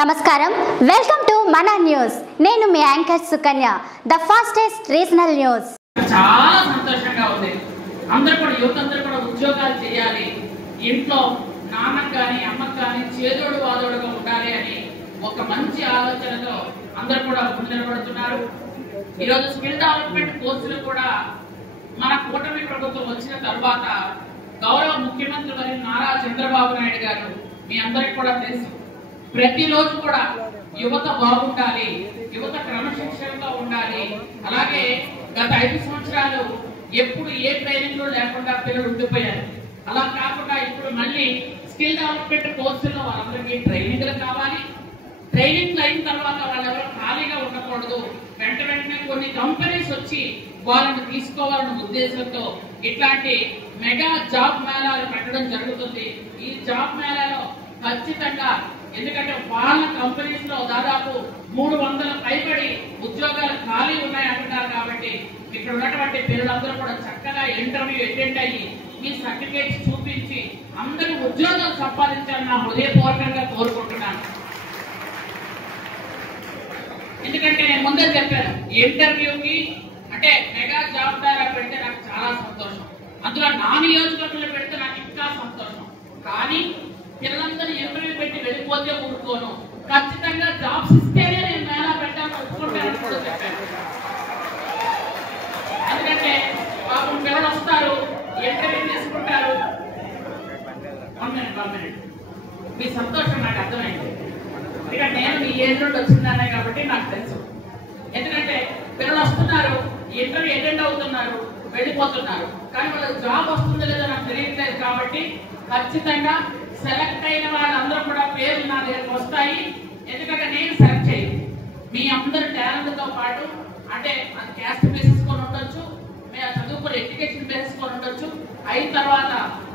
నమస్కారం welcome to Mana news నేను మీ anchor Sukanya the fastest regional news చాలా సంతోషంగా ఉంది అందరూ కూడా యువత అందరూ కూడా ఉద్యోగాలు చేయాలి ఇంట్లో నాన్నకు గాని అమ్మకు గాని చేదోడు వాదోడుగా ఉండాలి అని ఒక మంచి ఆలోచనతో అందరూ కూడా ముందునబడుతున్నారు ఈ రోజు స్కిల్ డెవలప్మెంట్ కోర్సులు కూడా మన కూటమి ప్రభుత్వం వచ్చిన తర్వాత గౌరవ ముఖ్యమంత్రి వర్యులు నారా చంద్రబాబు నాయుడు గారు మీ అందరికీ కూడా తెలుసు ప్రతిరోజు కూడా యువత బాగుండాలి యువత క్రమశిక్షణగా ఉండాలి అలాగే గత 5 సంవత్సరాలు ఎప్పుడు ఏ ట్రైనింగ్ లేకుండా పిల్లలు ఉండిపోయారు అలా కాకుండా ఇప్పుడు మళ్ళీ స్కిల్ డెవలప్మెంట్ కోర్సుల్లో వాళ్ళందరికీ ట్రైనింగ్లు కావాలి ట్రైనింగ్ అయిన తర్వాత వాళ్ళెవరూ ఖాళీగా ఉండకూడదు వెంటనే కొన్ని కంపెనీస్ వచ్చి వాళ్ళని తీసుకోవాలన్న ఉద్దేశంతో ఇట్లాంటి మెగా జాబ్ మేళాలు పెట్టడం జరుగుతుంది ఈ జాబ్ మేళాలో ఖచ్చితంగా ఎందుకంటే వాళ్ళ కంపెనీస్ లో దాదాపు 300 పైబడి ఉద్యోగాలు ఖాళీ ఉన్నాయి అంటున్నారు కాబట్టి ఇక్కడ ఉన్నటువంటి పిల్లలందరూ కూడా చక్కగా ఇంటర్వ్యూ అటెండ్ అయ్యి మీ సర్టిఫికేట్స్ చూపించి అందరూ ఉద్యోగాలు సంపాదించాలని నా హృదయపూర్వకంగా కోరుకుంటున్నాను ఎందుకంటే నేను ముందే చెప్పాను ఇంటర్వ్యూకి అంటే మెగా జాబ్ మేళా పెడితే నాకు చాలా సంతోషం అందులో నా నియోజకవర్గంలో పెడితే నాకు ఇంకా సంతోషం కానీ పిల్లలందరూ ఇంటర్వ్యూ పెట్టి వెళ్ళిపోతే ఊరుకోను ఖచ్చితంగా జాబ్స్ ఇస్తేనే నేను మేళా పెట్టాలని ఒప్పుకుంటానని కూడా చెప్పాను ఎందుకంటే పాపం పిల్లలు వస్తారు ఇంటర్వ్యూ తీసుకుంటారు 1 minute మీ సంతోషం నాకు అర్థమైంది ఎందుకంటే నేను మీ ఏజ్ నుండి వచ్చిందనే కాబట్టి నాకు తెలుసు ఎందుకంటే పిల్లలు వస్తున్నారు ఇంటర్వ్యూ అటెండ్ అవుతున్నారు వెళ్ళిపోతున్నారు కానీ వాళ్ళకి జాబ్ వస్తుందో లేదో నాకు తెలియట్లేదు కాబట్టి ఖచ్చితంగా సెలెక్ట్ అయిన వాళ్ళందరూ కూడా పేర్లు నా దగ్గరకు వస్తాయి ఎందుకంటే నేను సెలెక్ట్ చేయను మీ అందరి టాలెంట్తో పాటు అంటే అది క్యాస్ట్ బేసిస్ కొని ఉండొచ్చు మేము చదువుకుని ఎడ్యుకేషన్ బేసిస్ కొని ఉండొచ్చు అయిన తర్వాత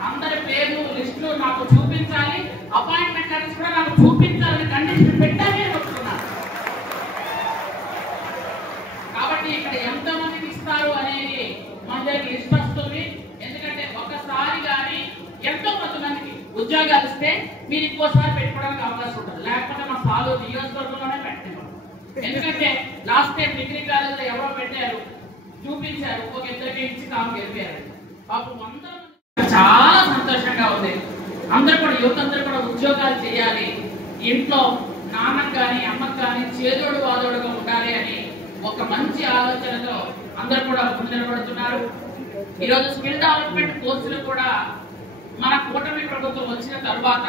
అందరి పేర్లు లిస్టులు నాకు చూపించాలి అపాయింట్మెంట్ లెటర్స్ కూడా నాకు చూపించాలని కండిషన్ పెట్టాలి వస్తున్నాను కాబట్టి ఇక్కడ ఎంతమందికి ఇస్తారు అనేది మన దగ్గర లిస్ట్ వస్తుంది ఎందుకంటే ఒకసారి కానీ ఎంతో కొంతమందికి ఉద్యోగాలు ఇస్తే మీరు ఇంకోసారి పెట్టుకోవడానికి అవకాశం ఉంటుంది లేకపోతే మా సాలు నియోజకవర్గంలోనే పెట్టినాం ఎందుకంటే లాస్ట్ టైం డిగ్రీ కాలేజీలో ఎవరో పెట్టారు చూపించారు ఒక ఇద్దరికి ఇచ్చి తాము గెలిపారు పాపం అందరూ చాలా సంతోషంగా ఉంది అందరూ కూడా యువత అందరూ కూడా ఉద్యోగాలు చేయాలి ఇంట్లో నాన్నకు కానీ అమ్మకు కానీ చేదోడు వాదోడుగా ఉండాలి అని ఒక మంచి ఆలోచనతో అందరూ కూడా ముందునబడుతున్నారు ఈ రోజు స్కిల్ డెవలప్మెంట్ కోర్సులు కూడా మన కూటమి ప్రభుత్వం వచ్చిన తర్వాత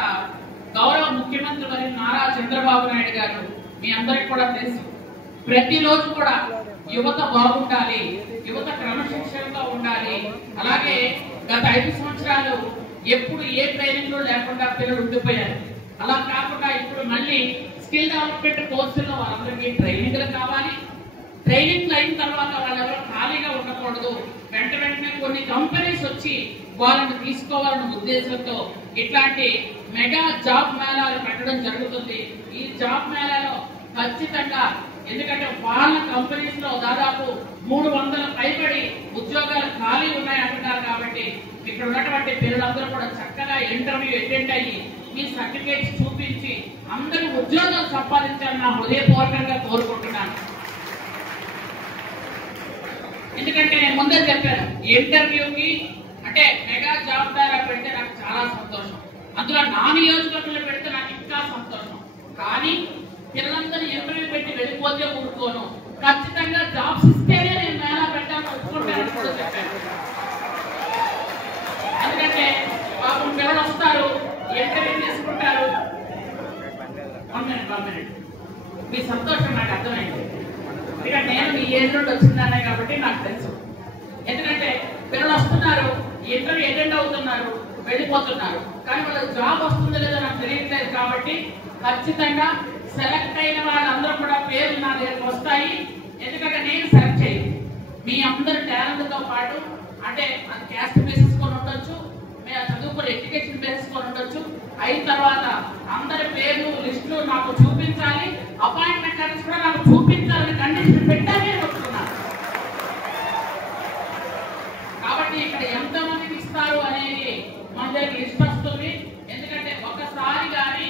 గౌరవ ముఖ్యమంత్రి వర్యులు నారా చంద్రబాబు నాయుడు గారు మీ అందరికీ కూడా తెలుసు ప్రతిరోజు కూడా యువత బాగుండాలి యువత క్రమశిక్షణగా ఉండాలి అలాగే గత 5 సంవత్సరాలు ఎప్పుడు ఏ ట్రైనింగ్ లేకుండా పిల్లలు ఉండిపోయారు అలా కాకుండా ఇప్పుడు మళ్ళీ స్కిల్ డెవలప్మెంట్ కోర్సుల్లో వాళ్ళందరికీ ట్రైనింగ్లు కావాలి ట్రైనింగ్ అయిన తర్వాత వాళ్ళెవరూ ఖాళీగా ఉండకూడదు వెంటనే కొన్ని కంపెనీస్ వచ్చి వాళ్ళని తీసుకోవాలన్న ఉద్దేశంతో ఇట్లాంటి మెగా జాబ్ మేళాలు పెట్టడం జరుగుతుంది ఈ జాబ్ మేళాలో ఖచ్చితంగా ఎందుకంటే వాళ్ళ కంపెనీస్ లో దాదాపు 300 పైబడి ఉద్యోగాలు ఖాళీ ఉన్నాయి అంటున్నారు కాబట్టి ఇక్కడ ఉన్నటువంటి పిల్లలందరూ కూడా చక్కగా ఇంటర్వ్యూ అటెండ్ అయ్యి మీ సర్టిఫికేట్స్ చూపించి అందరూ ఉద్యోగాలు సంపాదించాలని నా హృదయపూర్వకంగా కోరుకుంటున్నాను ఎందుకంటే నేను ముందే చెప్పాను ఇంటర్వ్యూకి అంటే మెగా జాబ్ మేళా పెడితే నాకు చాలా సంతోషం అందులో నా నియోజకవర్గంలో పెడితే నాకు ఇంకా సంతోషం కానీ పిల్లలందరూ ఇంటర్వ్యూ పెట్టి వెళ్ళిపోతే ఊరుకోను ఖచ్చితంగా జాబ్స్ ఇస్తేనే నేను మేళా పెట్టాలని ఒప్పుకుంటానని కూడా చెప్పాను ఎందుకంటే పాపం పిల్లలు వస్తారు ఇంటర్వ్యూ తీసుకుంటారు 1 minute మీ సంతోషం నాకు అర్థమైంది ఎందుకంటే నేను మీ ఏజ్ నుండి వచ్చిందనే కాబట్టి నాకు తెలుసు ఎందుకంటే పిల్లలు వస్తున్నారు ఇంటర్వ్యూ అటెండ్ అవుతున్నారు వెళ్ళిపోతున్నారు కానీ వాళ్ళకి జాబ్ వస్తుందో లేదో నాకు తెలియట్లేదు కాబట్టి ఖచ్చితంగా సెలెక్ట్ అయిన వాళ్ళందరూ కూడా పేర్లు నా దగ్గరకు వస్తాయి ఎందుకంటే నేను సెలెక్ట్ చేయను మీ అందరి టాలెంట్తో పాటు అంటే అది క్యాస్ట్ బేసిస్ కొని ఉండొచ్చు మేము చదువుకుని ఎడ్యుకేషన్ బేసిస్ కొని ఉండొచ్చు అయిన తర్వాత అందరి పేర్లు లిస్టులు నాకు చూపించాలి అపాయింట్మెంట్ లెటర్స్ కూడా నాకు చూపించాలని కండిషన్ పెట్టాలి వస్తున్నాను కాబట్టి ఇక్కడ ఎంతమందికి ఇస్తారు అనేది మన దగ్గర లిస్ట్ వస్తుంది ఎందుకంటే ఒకసారి కానీ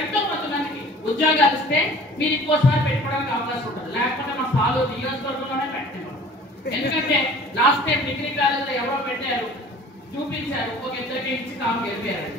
ఎంతో కొంతమందికి ఉద్యోగాలు ఇస్తే మీరు ఇంకోసారి పెట్టుకోవడానికి అవకాశం ఉంటుంది. లేకపోతే మా సాలు నియోజకవర్గంలోనే పెట్టినాం. ఎందుకంటే లాస్ట్ టైం డిగ్రీ కాలేజీలో ఎవరో పెట్టారు, చూపించారు, ఒక ఇద్దరికి ఇచ్చి తాము గెలిపారు.